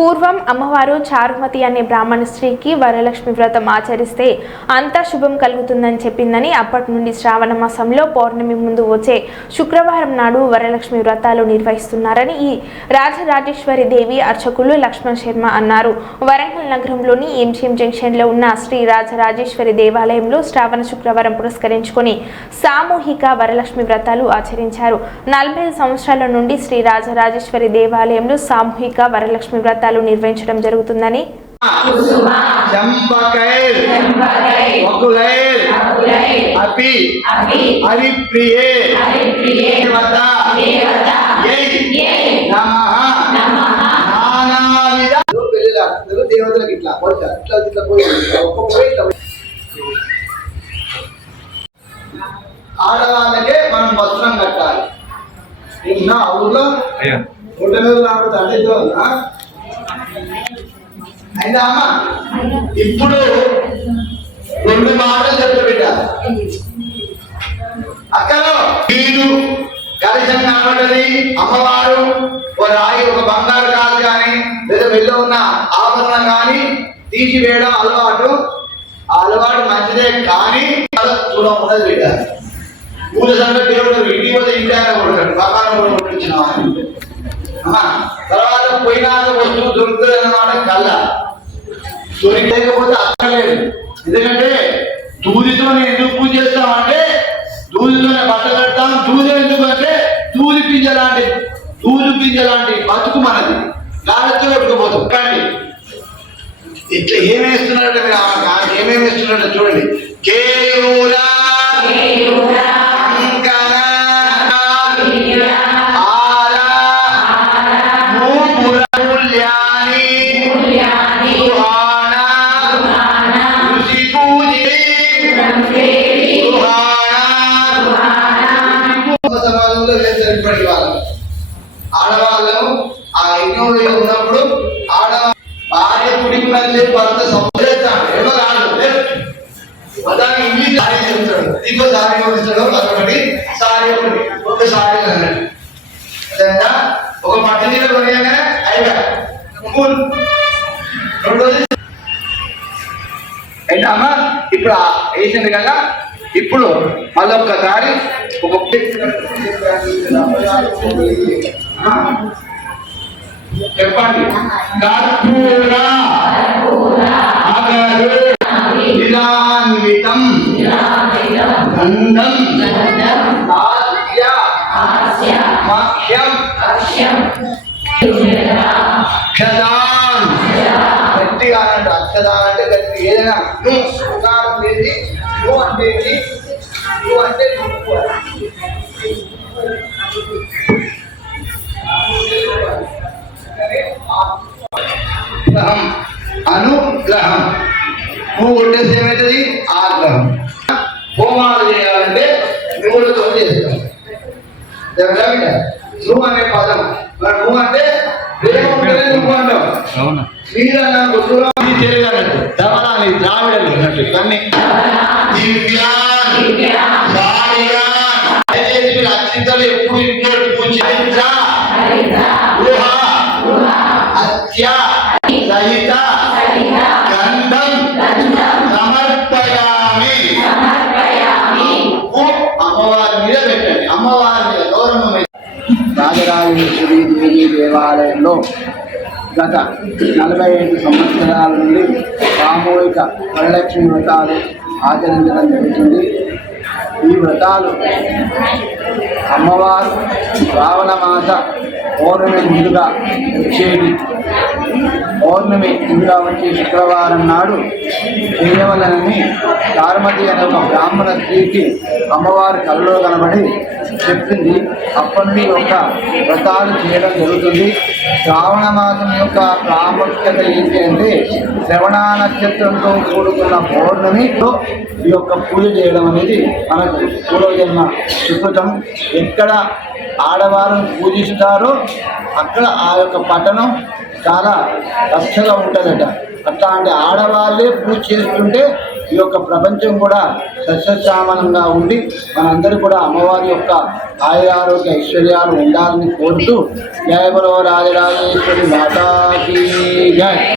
పూర్వం అమ్మవారు చారుమతి అనే బ్రాహ్మణ స్త్రీకి వరలక్ష్మి వ్రతం ఆచరిస్తే అంతా శుభం కలుగుతుందని చెప్పిందని అప్పటి నుండి శ్రావణ మాసంలో పౌర్ణమి ముందు వచ్చే శుక్రవారం నాడు వరలక్ష్మి వ్రతాలు నిర్వహిస్తున్నారని ఈ రాజరాజేశ్వరి దేవి అర్చకులు లక్ష్మణ్ శర్మ అన్నారు. వరంగల్ నగరంలోని ఎంసీఎం జంక్షన్లో ఉన్న శ్రీ రాజరాజేశ్వరి దేవాలయంలో శ్రావణ శుక్రవారం పురస్కరించుకొని సామూహిక వరలక్ష్మి వ్రతాలు ఆచరించారు. నలభై ఐదు సంవత్సరాల నుండి శ్రీ రాజరాజేశ్వరి దేవాలయంలో సామూహిక వరలక్ష్మి వ్రతాలు కార్యక్రమాలు నిర్వహించడం జరుగుతుందని ఇట్లా? ఆడవాళ్ళకే మనం వస్త్రం కట్టాలి. నా ఊర్లో గుడ్డ మీద రాకపోతే అడ్డైతే అయిందా అమ్మా ఇప్పుడు రెండు మాటలు చెప్తూ బిడ్డ అక్కలో వీడు కలిసం కనబడ్డది. అమ్మవారు ఓ రాయి ఒక బంగారు కాదు కానీ లేదా వెళ్ళి ఉన్న ఆభరణం కానీ తీసివేయడం అలవాటు. ఆ అలవాటు మంచిదే కానీ చూడ ఉన్నది బిడ్డ పూజ సంగతి దేవుడు ఇంటికి పోతే ఇంటి ఆయన కొడతాడు పక్కన కూడా కొట్టించిన అమ్మా పోయినాక వస్తువు దొరుకుతుంది అన్నమాట కళ్ళ. దొరికలేకపోతే అక్కర్లేదు. ఎందుకంటే దూదితోనే ఎందుకు పూజ చేస్తామంటే దూదితోనే బట్ట కడతాం. దూది ఎందుకంటే దూది పింజ లాంటి దూది పింజ లాంటి బతుకు మనది. గాలితో కొట్టుకుపోతాం. కానీ ఇట్లా ఏమేస్తున్నారంటే మీరు ఏమేమి ఇస్తున్నారంటే చూడండి. కేవలం ఆడవాళ్ళను ఆ యజ్ఞంలో ఉన్నప్పుడు ఆడ భార్య కుడికి భర్త సంప్రదిస్తాడు ఎవరో రాడు మొత్తానికి ఇంగ్లీష్ సారీ చెప్తాడు ఇంకో సారీ పంపిస్తాడు అదొకటి సారీ ఒకటి. ఒక సారీ అన్నాడు అదేనా? ఒక పట్టు చీర కొనియగానే అయిగా కూల్. రోజులు. అయితే అమ్మ ఇప్పుడు వేసింది కదా ఇప్పుడు మళ్ళీ ఒక చెప్పండి. కర్పూర అగరు గంధం. మహ్యం అక్షదాన్ గట్టిగా అంటే గట్టి ఏదైనా. నువ్వు ఏంటి నువ్వు అంటే ఏంటి నువ్వు అంటే నువ్వు గ్రహం అనుగ్రహం నువ్వు కొట్టేసి ఏమవుతుంది ఆగ్రహం హోమాలు చేయాలంటే నువ్వులతో చేస్తాం ఎవరా బిడ్డ? నువ్వు అనే పదం మరి నువ్వు అంటే అవునా మీరన్నా గుర్తురాని తెలియదు దమనాన్ని ద్రావిడలు అన్నట్టు. ఇవన్నీ. అత్యంతలు ఎప్పుడు ఇంట్లో పూజ చరిత్ర? గృహ హత్య. సహిత. గంధం. సమర్పయామి. ఓ అమ్మవారి మీద పెట్టండి. అమ్మవారి మీద గౌరవం మీద. రాజరాజేశ్వరి దేవి దేవాలయంలో గత నలభై ఐదు సంవత్సరాల నుండి సామూహిక వరలక్ష్మి వ్రతాలు ఆచరించడం జరుగుతుంది. ఈ వ్రతాలు అమ్మవారు శ్రావణ మాస పౌర్ణమి ముందుగా వచ్చేది పౌర్ణమి ఇంకా వచ్చి శుక్రవారం నాడు చేయవలనని చారుమతి అనే ఒక బ్రాహ్మణ స్త్రీకి అమ్మవారి కలలో కనబడి చెప్పింది. అప్పటి ఒక వ్రతాలు చేయడం జరుగుతుంది. శ్రావణ మాసం యొక్క ప్రాముఖ్యత ఏంటి అంటే శ్రవణ నక్షత్రంతో కూడుకున్న పౌర్ణమితో ఈ యొక్క పూజ చేయడం అనేది మనకు పూర్వజన్మ సుకృతం. ఎక్కడ ఆడవారిని పూజిస్తారో అక్కడ ఆ యొక్క పట్టణం చాలా కష్టంగా ఉంటుందట. అట్లా అంటే ఆడవాళ్ళే పూజ చేస్తుంటే ఈ యొక్క ప్రపంచం కూడా సస్యశ్యామలంగా ఉండి మనందరూ కూడా అమ్మవారి యొక్క ఆయురారోగ్య ఐశ్వర్యాలు ఉండాలని కోరుతూ జయ బలో రాజరాజేశ్వరి మాతాకి